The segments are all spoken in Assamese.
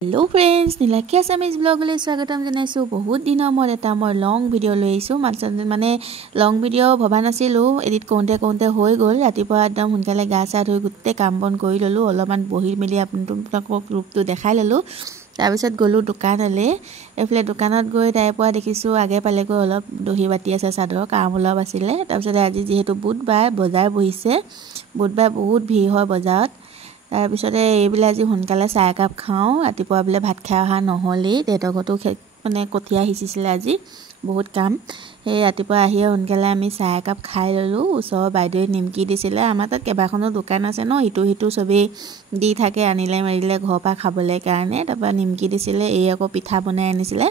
हेलो फ्रेंड्स नीलाक्षी आसामीज ब्लॉगले स्वागतम जनाइছো बहुत दिনৰ মই এটা লং ভিডিও লৈ আহিছো মানে লং ভিডিও ভবা নাছিলো এডিট কৰোঁতে হৈ গল ৰাতিপুৱা একদম সোনকালে গা চা ধুই গুটে কাম বন কৰি ললো অলপমান বহি মেলি আপোনালোকক ৰূপটো দেখাই ললো তাৰ পিছত গলো দোকানলে এফলে দোকানত গৈ তাইপৰা দেখিছো আগে পালে গৈ অলপ দহি বাতি আছে সাদৰ কাম অলপ আছিলে তাৰ পিছত আজি যেহেতু বুধবাৰ বজাৰ বহিছে বুধবাৰ বহুত ভিৰ হয় বজাৰত তাৰ পিছতে এইবিলা আজি সোনকালে চাহ একাপ খাও ৰাতিপুৱা বলে ভাত খাই অহা নহলি দেউতাৰ ঘৰটো মানে কঠিয়া হিচিছিলে আজি বহুত কাম এই ৰাতিপুৱা আহি সোনকালে আমি চাহ একাপ খাই ললো ওচৰ বাইদেউ নিমকি দিছিলে আমাৰ তাত কেবাখনো দোকান আছে ন ইটো সবে দি থাকে আনিলে মাৰিলে ঘৰ পা খাবলে কাৰণে তাৰপা নিমকি দিছিলে এই আকৌ পিঠা বনাই আনিছিলে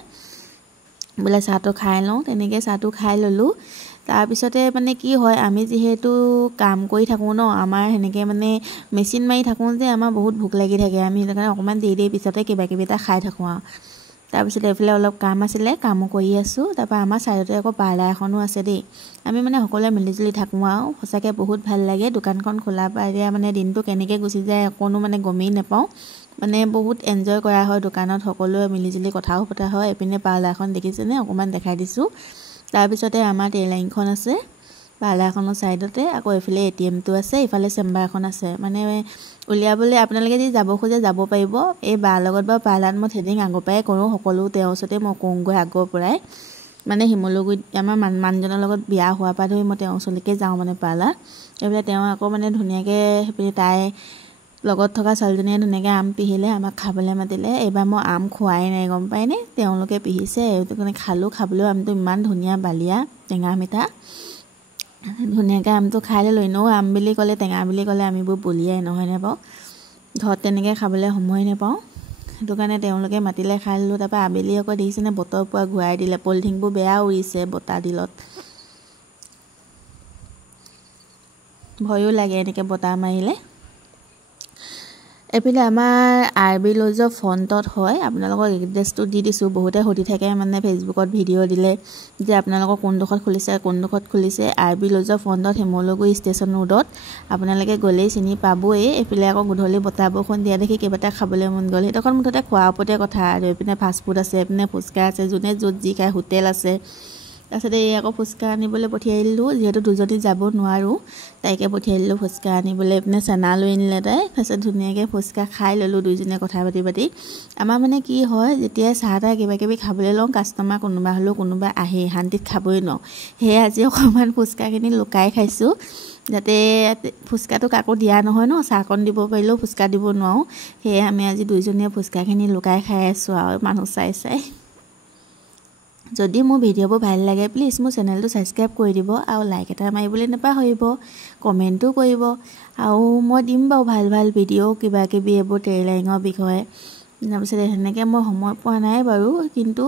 বলে চাহটো খাই লওঁ তেনেকে চাহটো খাই ললো তাৰ পিছতে মানে কি হয় আমি যেহেতু কাম কৰি থাকো ন আমাৰ হেনেকে মানে মেচিন মাৰি থাকো যে আমাৰ বহুত ভুক লাগি থাকে আমি কাৰণে অকমান দেৰি পিছতে কিবা কিবিটা খাই থাকো তাৰ পিছতে এফালে অলপ কাম আছিলে কামো কৰি আছো তাৰপা আমাৰ সাইডতে আকৌ পাৰ্লাৰ এখনো আছে দেই আমি মানে সকলোৱে মিলিজুলি থাকো সঁচাকে বহুত ভাল লাগে দোকানখন খোলা পাৰিয়া মানে দিনটো কেনেকে গুচি যায় কোনো মানে গমেই নাপাও মানে বহুত এনজয় কৰা হয় দোকানত সকলোৱে মিলিজুলি কথাও পতা হয় এপিনে পাৰ্লাৰখন দেখিছেনে অকমান দেখাই দিছো তাৰ পিছতে আমাৰ টেইলাইনখন আছে পাৰ্লাৰখনৰ সাইডতে আকৌ এফালে এটিএম টো আছে ইফালে চেম্বাৰ এখন আছে মানে উলিয়াবলে আপোনালোকে যদি যাব খোজে যাব পাৰিব এই বা লগত বা পাৰ্লাৰত মই থ্ৰেডিং আগৰ পৰাই কৰো সকলো তেওঁৰ ওচৰতে মই কংগৈ আগৰ পৰাই মানে হিমলগুৰিত আমাৰ মানজনৰ লগত বিয়া হোৱা পা ধৰি মই তেওঁৰ ওচৰলৈকে যাওঁ মানে পাৰ্লাৰ এফালে তেওঁ আকৌ মানে ধুনিয়াকে হেপি তাই লগত থকা চালজনীয়ে ধুনিয়াকে আম পিহিলে আমাক খাবলে মাতিলে এবাৰ মই আম খোৱাই নাই গম পাইনে তেওঁলোকে পিহিছে এইটো কাৰণে খাবলৈ আমটো ইমান ধুনিয়া বালিয়া টেঙা মিঠা ধুনিয়াকে আমটো খাই লইনো আম বুলি কলে টেঙা বুলি কলে আমিবোৰ বলিয়াই নহয় নে পাও ঘৰত তেনেকে খাবলে সময় নেপাও সেইটো কাৰণে তেওঁলোকে মাতিলে খাই ললো তাৰপা আবেলি আকৌ দেখিছেনে বতৰ পুৱা ঘুৰাই দিলে পলিথিনবোৰ বেয়া উৰিছে বতাহ দিলত ভয়ও লাগে এনেকে বতাহ মাৰিলে এপিলে আমাৰ আৰবি লজৰ ফ্ৰন্টত হয় আপোনালোকক এড্ৰেছটো দি দিছো বহুতে হদি থাকে মানে ফেসবুকত ভিডিও দিলে যে আপোনালোকক কোনডখত খুলিছে আৰবি লজৰ ফ্ৰন্টত হিমলগুৰি ষ্টেচন ৰোডত আপোনালোকে গলেই চিনি পাবই এপিলে আকৌ গুধলি বতাহ বৰষুণ দিয়া দেখি কেবাটা খাবলে মন গল হেতখন মুঠতে খোৱা ওপৰতে কথা আৰু এপিনে ফাষ্ট ফুড আছে এপিনে ফুচকা আছে জুনে যত জি খাই হোটেল আছে তাৰপিছতে এই আকৌ ফুচকা আনিবলৈ পঠিয়াইলো যেহেতু দুজনী যাব নোৱাৰো তাইকে পঠিয়াইলো ফুচকা আনিবলৈ এপিনে চানা লৈ আনিলে তাই তাৰপিছত ধুনিয়াকে ফুচকা খাই ললো দুইজনে কথা পাতি আমাৰ মানে কি হয় যেতিয়া চাহটা কিবা কিবি খাবলৈ লওঁ কাস্টমাৰ কোনোবা হলো কোনোবা আহে শান্তিত খাবই ন হে আজি অকমান ফুচকাখিনি লুকাই খাইছো যাতে ফুচকাটো কাকো দিয়া নহয় ন চাহকন দিব পাৰিলো ফুচকা দিব নোৱাও হে আমি আজি দুইজনীয়ে ফুচকাখিনি লুকাই খাই আছো আৰু মানুহ চাই যদি মোৰ ভিডিওবোৰ ভাল লাগে প্লিজ মোৰ চেনেলটো সাবস্ক্ৰাইব কৰি দিব আৰু লাইক এটা মাৰিবলৈ নাপাহৰিব কমেন্টও কৰিব আৰু মই দিম বাও ভাল ভিডিও কিবা কিবি এবোৰ টেইলাৰিঙৰ বিষয়ে তাৰপিছত হেনেকে মই সময় পোৱা নাই বাৰু কিন্তু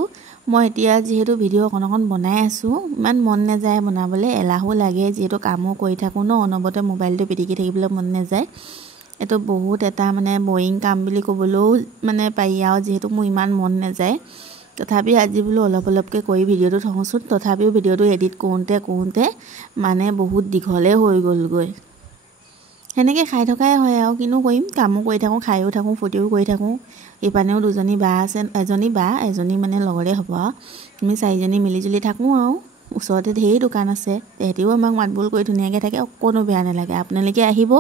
মই এতিয়া যেহেতু ভিডিও অকন বনাই আছো ইমান মন নাযায় বনাবলে এলাহো লাগে যেহেতু কামো কৰি থাকো ন অনবতে মোবাইলটো পিটিকি থাকিবলৈ মন নাযায় এটো বহুত এটা মানে বয়িং কাম বুলি কবলৈও মানে পাই আৰু যেহেতু মোৰ ইমান মন নাযায় তথাপি আজি বলো অলপকে কৰি ভিডিওটো থংচোন তথাপিও ভিডিওটো এডিট কৰোঁতে মানে বহুত দীঘলে হৈ গলগৈ হেনেকে খাই থকাই হয় আৰু কিনো কৰিম কামো কৰি থাকো খাইও থাকো ফটিও কৰি থাকো ইপানেও দুজনী বা আছে এজনী মানে লগৰে হ'ব আমি চাৰিজনী মিলিজুলি থাকো আৰু ওচৰতে ধেৰ দোকান আছে তেহেতিও আমাক মাতবুল কৰি ধুনিয়াকে থাকে কোনো বেয়া নালাগে আপোনালোকে আহিব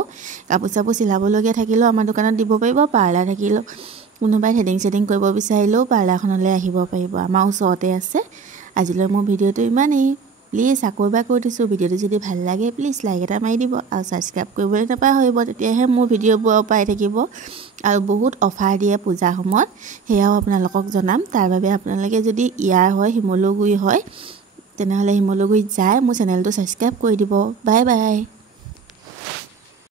কাপোৰ চাপোৰ চিলাবলগীয়া থাকিলেও আমাৰ দোকানত দিব পাৰিব পাৰ্লাৰ থাকিলেও কোনোবাই হেডিং সেটিং কৰিব বিচাৰিলেও পাৰ্লাৰখনলৈ আহিব পাৰিব আমাৰ ওচৰতে আছে আজিলৈ মোৰ ভিডিওটো ইমানেই প্লিজ আকৌবা কৈ দিছো ভিডিওটো যদি ভাল লাগে প্লিজ লাইক এটা মাৰি দিব আৰু সাবস্ক্ৰাইব কৰিবলৈ নাপাহৰিব তেতিয়াহে মোৰ ভিডিওবোৰ পাই থাকিব আৰু বহুত অফাৰ দিয়ে পূজা সময়ত হেয়াও আপোনালোকক জনাম তাৰ বাবে আপোনালোকে যদি ইয়াৰ হয় হিমলগুৰি হয় তেনেহলে হিমলগুৰিত যায় মোৰ চেনেলটো সাবস্ক্ৰাইব কৰি দিব বাই বাই